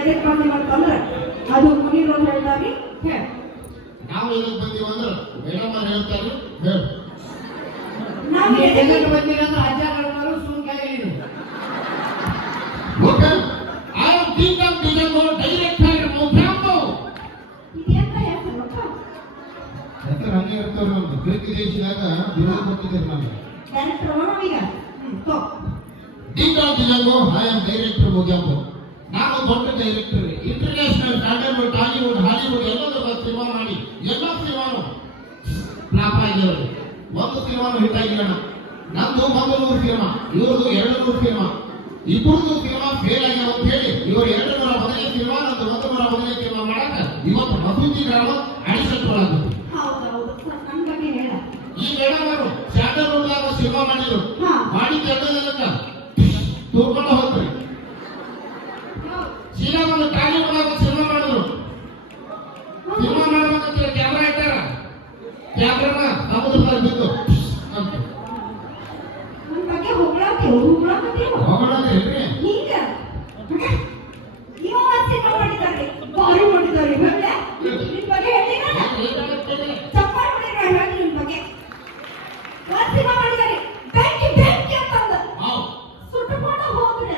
ಎದಕ್ಕೆ ಬಂದೀವಿ ಅಂತಂದ್ರೆ ಅದು ಮುನಿರವ್ರು ಹೇಳ್ದಾಗಿ ಹೇಳ. ನಾವು ಎದಕ್ಕೆ ಬಂದೀವಿ ಅಂದ್ರೆ ಮೇಡಮ್ ಅವ್ರು ಹೇಳ್ತಾರೆ ಹೇಳು. ನಾವು ಎದಕ್ಕೆ ಬಂದೀವಿ ಅಂದ್ರೆ ಅಜ್ಜ ಕರ್ಕೊಂಡು ಸುಮ್ಕಾಯಿ okay I am king of Django director Mojambo. ಇದೆಂತ ಹೆಸರು ಗೊತ್ತಾ? ಹೆಸರು ಹಂಗೆ ಇರ್ತಾವ್ರಿ. ಒಂದು ಗ್ರೀಕ್ ದೇಶದಾಗ ಬಿರುದು ಕೊಟ್ಟಿದ್ದೀರಿ ನಮಗೆ ಡೈರೆಕ್ಟರ್ ಈಗ king of Django I am director Mojambo. ನಾನು ದೊಡ್ಡ director, international standard Tollywood Hollywood ಎಲ್ಲದರ ಸಿನಿಮಾ ಮಾಡಿ ಎಲ್ಲ ಸಿನಿಮಾನು ಫ್ಲಾಪ್ ಆಗಿದ್ದಾರೆ. ಒಂದು ಸಿನಿಮಾನು ಹಿಟ್ ಆಗಿಲ್ಲ. ನಂದು 100 ಸಿನಿಮಾ, ಇವ್ರದ್ದು 200 ಸಿನಿಮಾ, ಇಬ್ಬರದು ಸಿನಿಮಾ ಫೇಲ್ ಆಗ್ಯಾವ ಅಂತ ಹೇಳಿ ಇವರು 215 ಸಿನಿಮಾ ನಂದು 115 ಸಿನಿಮಾ ಮಾಡಾಕ ಇವತ್ತು ಮಸೂತಿ ಗ್ರಾಮ ಅಡಿಸಟ್ಟೊಳಾಗುತ್ತೆ. ನನ್ನ ಬಗ್ಗೆ ಹೇಳ. ಈ ಮೇಡಮ್ ಅವರು ಸ್ಟ್ಯಾಂಡರ್ಡ್ ಸಿನಿಮಾ ಮಾಡಿದ್ರು, ಮಾಡಿ ಕೆಟ್ಟದಕ್ಕ ತೂರ್ಕೊಂಡು ಹೋಗ್ತಾರೆ. ಸೀದಾ ಒಂದು ಟಾಲಿವುಡ್ ಸಿನಿಮಾ ಮಾಡಿದ್ರು. ಸಿನಿಮಾ ಮಾಡ್ಬೇಕಂತ ಕ್ಯಾಮ್ರಾ ಇಟ್ಟಾರ, ಕ್ಯಾಮ್ರಾನ ಸಮುದ್ರ ಬಿದ್ದು ನನ್ನ ಬಗ್ಗೆ ಹೊಗಳಾಕತ್ತೀವಿ ಈಗ ಇವ ಸಿನಿಮಾ ಮಾಡಿದ್ದಾರೆ, ಭಾರಿ ಮಾಡಿದ್ದಾರೆ. ನಿನ್ ಬಗ್ಗೆ ಹೇಳ್ತೀನಿ, ಚಪ್ಪಾಳೆ ಹೊಡಿತಾರೆ ಹೇಳಿ ನಿನ್ ಬಗ್ಗೆ. ಒಂದ್ ಸಿನಿಮಾ ಮಾಡಿದ್ದಾರೆ, ಬೆಂಕಿ ಬೆಂಕಿ ಅಂತಂದ ಸುಟ್ಟುಕೊಂಡು ಹೋಗ್ಬಿಡ.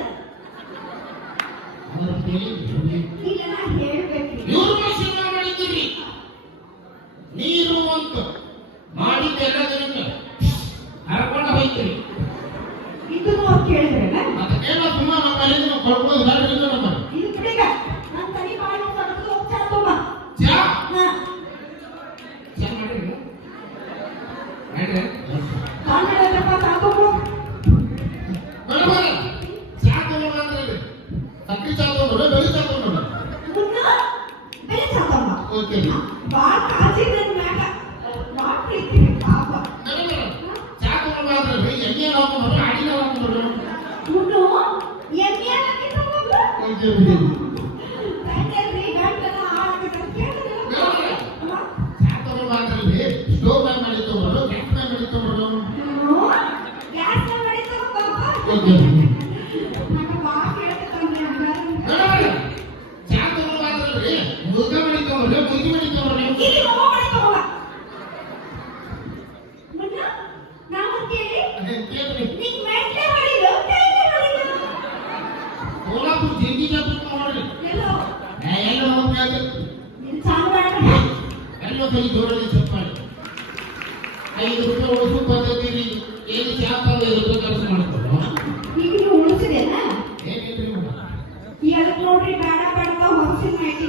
ಈಗ ನಾ ಹೇಳ್ಬೇಕ್ರಿ, ಇವ್ರ ಸಿನಿಮಾ ಮಾಡಿದ್ದೀರಿ ನೀರು ಅಂತ ಮಾಡಿದ್ದೆಲ್ಲ ಜನಕ್ಕೆ ಹರ್ಕೊಂಡು ಹೋಯ್ತೀರಿ. ಇದನ್ನು ಅವ್ರು ಕೇಳಿದ್ರಲ್ಲ, ಅದನ್ನೇನೋ ಸುಮ್ಮನೆ ನಮ್ಮ ಮನೆಯಿಂದ ನಾವು ಕೊಡ್ಬೋದು ಬೇಡ ನಮ್ಮ ಇದು ಬಿಡಿಗ ನನ್ನ ತಲೆ ಮಾಡಿ ತಡೆದು ಹೋಗ್ತಾ ತುಂಬ ಚಾ ಹಾ ಚಾ ಮಾಡಿರಿ ಕಾಣಿಡಪ್ಪ ಸಾಕೋದು ಬರಬಾರ ಚಾ ತಗೊಂಡ್ರಿ. ಸಕ್ಕರೆ ಚಾ ತಗೊಂಡ್ರೆ ಬೆಳಿ ಚಾ ತಗೊಂಡ್ರೆ ಮುನ್ನ ಬೆಲೆ ಸಾಕಮ್ಮ ಓಕೆ ಭಾಳ ಕಾಳಜಿ ನನ್ನ ಮ್ಯಾಗ, ಭಾಳ ಪ್ರೀತಿ ಪಾಪ. ಚಾ ತಗೊಂಡ್ರೆ ಎಣ್ಣೆ ಹಾಕೊಂಡ್ರೆ ಅಡಿನ ಹಾಕೊಂಡ್ರೆ ಮುನ್ನು ಎಣ್ಣೆ ಹಾಕಿದ್ದು ಹೋಗ್ಲು ತಂದೆಲ್ರಿ ಗಂಟನ ಹಾಳಾಗತ್ತೆ ಕೇಳಿದ್ರಲ್ಲ. ಚಾ ತಗೊಂಡ್ರೆ ಸ್ಟೋವ್ ಮ್ಯಾಗ ಮಾಡಿ ತಗೊಂಡ್ರು, ಗ್ಯಾಸ್ ಮ್ಯಾಗ ಮಾಡಿ ತಗೊಂಡ್ರು. ಗ್ಯಾಸ್ ಮಾಡಿ ತಗೊಂಡ್ ಓಕೆ ನನಗೆ ಭಾಳ ಕೇಳ್ತಂದ್ರೆ ಹಂಗಾರೆ ಚಾ ತಗೊಂಡ್ರೆ ಮುದ್ದೆ ಮಾಡಿ ತಗೊಂಡ್ರೆ ಮುದ್ದೆ ಮಾಡಿ ತಗೊಂಡ್ರೆ ಇಲ್ಲಿ ಹೋಗೋ ಮಾಡಿ ತಗೋಲ್ಲ. ಮುನ್ನ ನಾವು ಕೇಳಿ ನಿಂಗೆ ಮೆಟ್ಲೆ ಹೊಡಿಲು ಕೈಗೆ ಹೊಡಿಲು ಕೋಲಾಪುರ ಜಿಂಗಿ ಜಾತ್ರೆ ಮಾಡ್ರಿ ಎಲ್ಲೋ ಎಲ್ಲೋ ಹೋಗ್ಬೇಕು ಇದು ಚಾಲು ಮಾಡಿ ಎಲ್ಲೋ ಕೈ ಜೋಡಲ್ಲಿ ಚೆಕ್ ಮಾಡಿ. 5 ರೂಪಾಯಿ ಉಳಿಸು ಪದ್ಧತಿ ಏನು ಚಾ 5 ರೂಪಾಯಿ ಖರ್ಚು ಮಾಡ್ಕೊಂಡು ಈಗ ನೀವು ಉಳಿಸಿದೇನಾ? ಹೇಗಿದ್ರಿ ಈ ಅದಕ್ಕೆ ನೋಡ್ರಿ ಬೇಡ ಬೇಡ ಹೊರಸಿನ ಐಟಿ